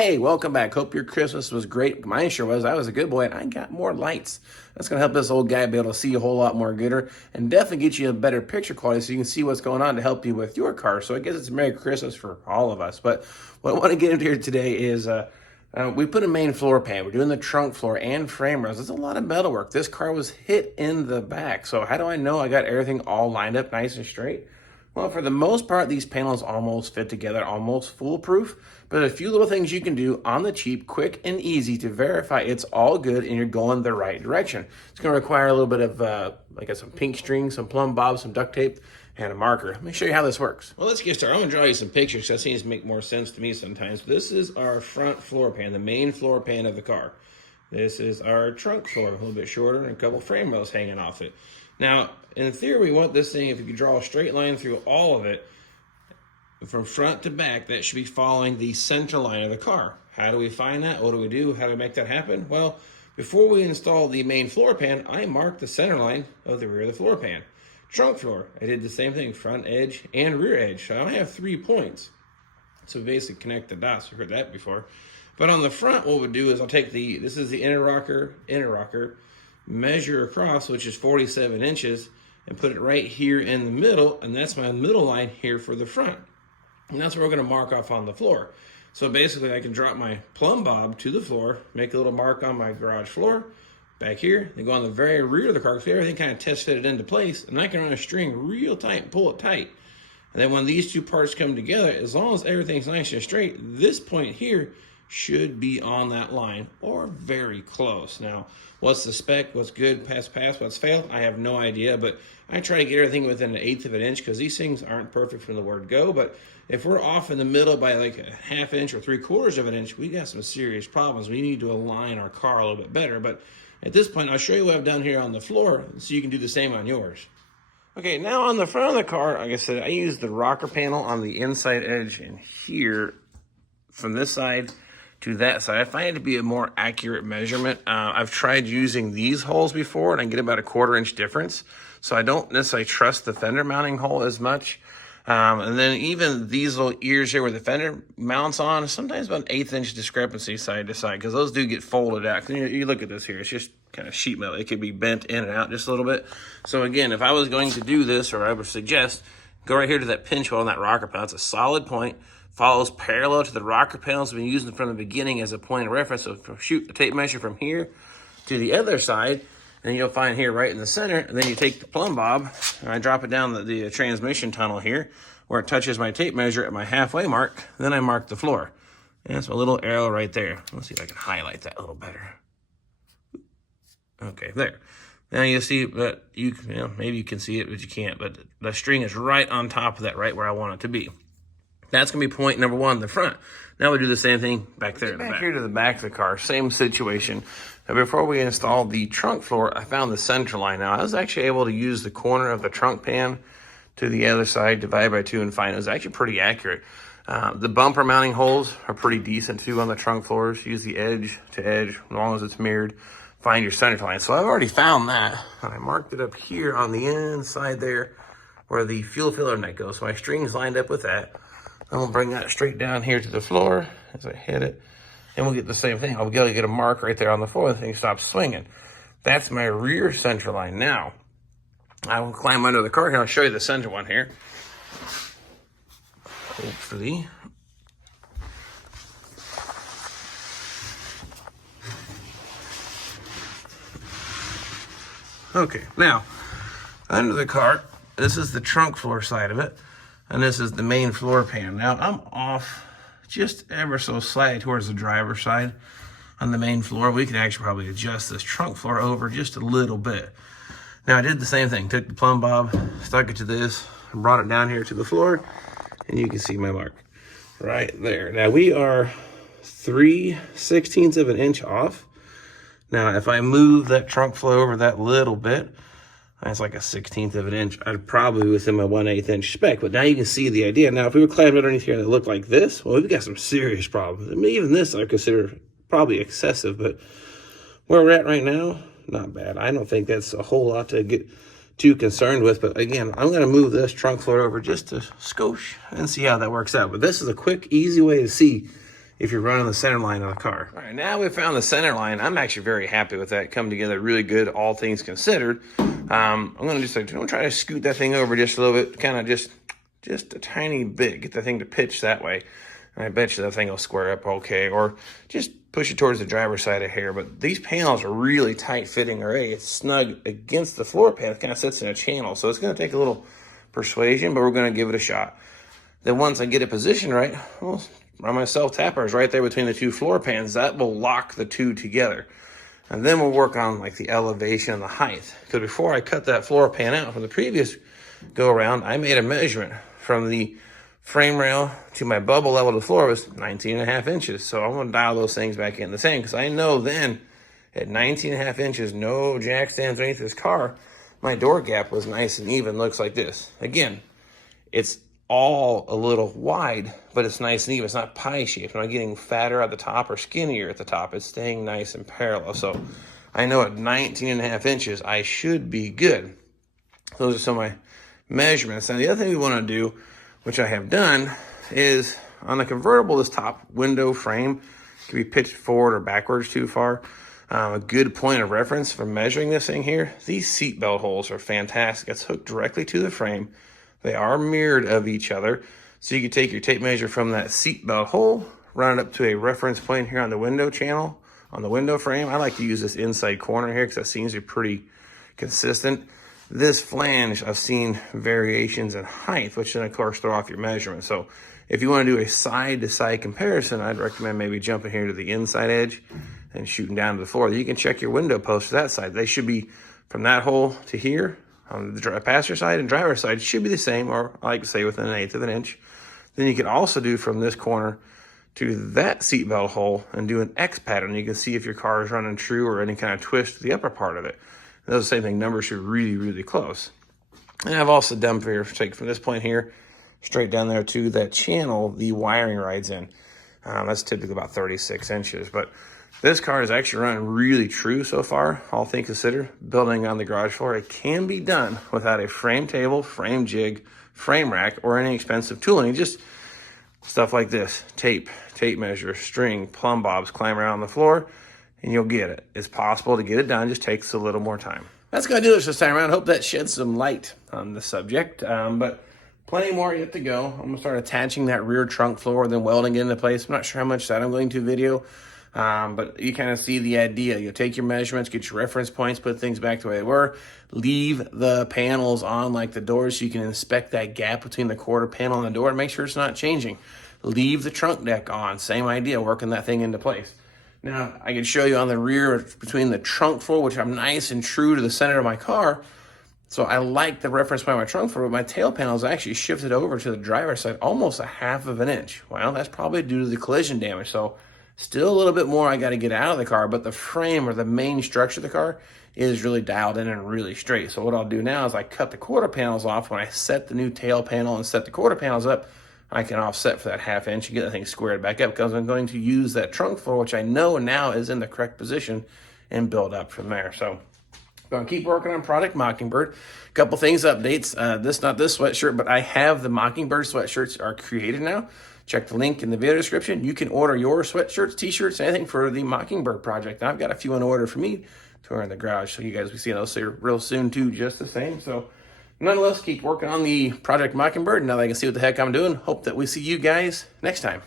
Hey, welcome back. Hope your Christmas was great. Mine sure was. I was a good boy and I got more lights. That's going to help this old guy be able to see a whole lot more gooder and definitely get you a better picture quality so you can see what's going on to help you with your car. So I guess it's Merry Christmas for all of us. But what I want to get into here today is we put a main floor pan. We're doing the trunk floor and frame rails. There's a lot of metal work. This car was hit in the back. So how do I know I got everything all lined up nice and straight? Well, for the most part, these panels almost fit together, almost foolproof, but a few little things you can do on the cheap, quick and easy to verify it's all good and you're going the right direction. It's going to require a little bit of, some pink string, some plumb bob, some duct tape, and a marker. Let me show you how this works. Well, let's get started. I'm going to draw you some pictures. That seems to make more sense to me sometimes. This is our front floor pan, the main floor pan of the car. This is our trunk floor, a little bit shorter, and a couple frame rails hanging off it. Now, in theory, we want this thing, if you could draw a straight line through all of it, from front to back, that should be following the center line of the car. How do we find that? What do we do? How do we make that happen? Well, before we install the main floor pan, I marked the center line of the rear of the floor pan. Trunk floor, I did the same thing, front edge and rear edge. So I have 3 points. So basically connect the dots. You've heard that before. But on the front, what we'll do is I'll take this is the inner rocker, measure across, which is 47 inches, and put it right here in the middle, and that's my middle line here for the front. And that's what we're going to mark off on the floor. So basically, I can drop my plumb bob to the floor, make a little mark on my garage floor, back here, then go on the very rear of the car, because everything kind of test fitted into place, and I can run a string real tight and pull it tight. And then when these two parts come together, as long as everything's nice and straight, this point here should be on that line or very close. Now, what's the spec? What's good? Pass, what's failed? I have no idea, but I try to get everything within 1/8 of an inch because these things aren't perfect from the word go. But if we're off in the middle by like 1/2 inch or 3/4 of an inch, we got some serious problems. We need to align our car a little bit better. But at this point, I'll show you what I've done here on the floor so you can do the same on yours. Okay, now on the front of the car, like I said, I use the rocker panel on the inside edge and here from this side to that side. I find it to be a more accurate measurement. I've tried using these holes before and I get about a 1/4 inch difference. So I don't necessarily trust the fender mounting hole as much. And then even these little ears here where the fender mounts on, sometimes about an 1/8 inch discrepancy side to side because those do get folded out. You look at this here, it's just kind of sheet metal. It could be bent in and out just a little bit. So again, if I was going to do this, or I would suggest, go right here to that pinch hole on that rocker panel. It's a solid point. Follows parallel to the rocker panels we've been using from the beginning as a point of reference. So shoot the tape measure from here to the other side, and you'll find here right in the center. And then you take the plumb bob, and I drop it down the transmission tunnel here, where it touches my tape measure at my halfway mark. Then I mark the floor. And that's my little arrow right there. Let's see if I can highlight that a little better. Okay, there. Now you see, but maybe you can see it, but you can't. But the string is right on top of that, right where I want it to be. That's going to be point number 1, the front. Now we do the same thing back there in the back. Back here to the back of the car, same situation. Now before we installed the trunk floor, I found the center line. Now I was actually able to use the corner of the trunk pan to the other side, divide by 2 and find it was actually pretty accurate. The bumper mounting holes are pretty decent too on the trunk floors. Use the edge to edge, as long as it's mirrored. Find your center line. So I've already found that. And I marked it up here on the inside there where the fuel filler neck goes. So my string's lined up with that. I'm gonna bring that straight down here to the floor as I hit it, and we'll get the same thing. I'll be able to get a mark right there on the floor, the thing stops swinging. That's my rear center line. Now, I will climb under the car here. I'll show you the center one here. Hopefully. Okay, now, under the car, this is the trunk floor side of it. And this is the main floor pan. Now, I'm off just ever so slightly towards the driver's side on the main floor. We can actually probably adjust this trunk floor over just a little bit. Now, I did the same thing. Took the plumb bob, stuck it to this, and brought it down here to the floor, and you can see my mark right there. Now, we are 3/16 of an inch off. Now, if I move that trunk floor over that little bit, that's like a 1/16 of an inch. I'd probably within my 1/8 inch spec, but now you can see the idea. Now, if we were climbing underneath here and it looked like this, well, we've got some serious problems. I mean, even this I consider probably excessive, but where we're at right now, not bad. I don't think that's a whole lot to get too concerned with, but again, I'm gonna move this trunk floor over just to skosh and see how that works out. But this is a quick, easy way to see if you're running the center line of the car. All right, now we found the center line. I'm actually very happy with that. Come together really good, all things considered. I'm gonna just try to scoot that thing over just a little bit, kind of just a tiny bit, get the thing to pitch that way. And I bet you that thing will square up okay, or just push it towards the driver's side a hair. But these panels are really tight fitting already. It's snug against the floor pan. It kind of sits in a channel, so it's gonna take a little persuasion, but we're gonna give it a shot. Then once I get it positioned right, well, run my self-tappers right there between the two floor pans. That will lock the two together. And then we'll work on like the elevation and the height. Because before I cut that floor pan out from the previous go around, I made a measurement from the frame rail to my bubble level to the floor was 19.5 inches. So I'm gonna dial those things back in the same, because I know then at 19.5 inches, no jack stands underneath this car, my door gap was nice and even, looks like this. Again, it's all a little wide, but it's nice and even. It's not pie shaped. I'm not getting fatter at the top or skinnier at the top. It's staying nice and parallel. So I know at 19.5 inches, I should be good. Those are some of my measurements. Now the other thing we want to do, which I have done, is on the convertible, this top window frame can be pitched forward or backwards too far. A good point of reference for measuring this thing here, these seat belt holes are fantastic. It's hooked directly to the frame. They are mirrored of each other. So you can take your tape measure from that seat belt hole, run it up to a reference point here on the window channel, on the window frame. I like to use this inside corner here because that seems to be pretty consistent. This flange, I've seen variations in height, which then of course throw off your measurement. So if you want to do a side to side comparison, I'd recommend maybe jumping here to the inside edge and shooting down to the floor. You can check your window posts for that side. They should be from that hole to here. On the passenger side and driver's side should be the same, or I like to say within 1/8 of an inch. Then you can also do from this corner to that seatbelt hole and do an X pattern. You can see if your car is running true or any kind of twist to the upper part of it. And those same thing, numbers should really, really close. And I've also done for take from this point here, straight down there to that channel, the wiring rides in. That's typically about 36 inches, but this car is actually running really true so far, all things considered. Building on the garage floor, it can be done without a frame table, frame jig, frame rack, or any expensive tooling. Just stuff like this, tape measure, string, plumb bobs, climb around the floor, and you'll get it. It's possible to get it done, just takes a little more time. That's gonna do it this time around. Hope that sheds some light on the subject, but plenty more yet to go. I'm gonna start attaching that rear trunk floor, then welding it into place. I'm not sure how much that I'm going to video. But you kind of see the idea. You take your measurements, get your reference points, put things back the way they were, leave the panels on like the doors so you can inspect that gap between the quarter panel and the door and make sure it's not changing. Leave the trunk deck on, same idea, working that thing into place. Now, I can show you on the rear between the trunk floor, which I'm nice and true to the center of my car. So I like the reference point of my trunk floor, but my tail panel is actually shifted over to the driver's side almost 1/2 of an inch. Well, that's probably due to the collision damage. So still a little bit more I got to get out of the car, but the frame or the main structure of the car is really dialed in and really straight. So what I'll do now is I cut the quarter panels off. When I set the new tail panel and set the quarter panels up, I can offset for that 1/2 inch and get the thing squared back up, because I'm going to use that trunk floor, which I know now is in the correct position, and build up from there. So I'm going to keep working on Project Mockingbird. A couple things, updates. Not this sweatshirt, but I have the Mockingbird sweatshirts are created now. Check the link in the video description. You can order your sweatshirts, t-shirts, anything for the Mockingbird project. Now, I've got a few on order for me to wear in the garage, so you guys will see those here real soon too, just the same. So nonetheless, keep working on the Project Mockingbird. Now that I can see what the heck I'm doing, hope that we see you guys next time.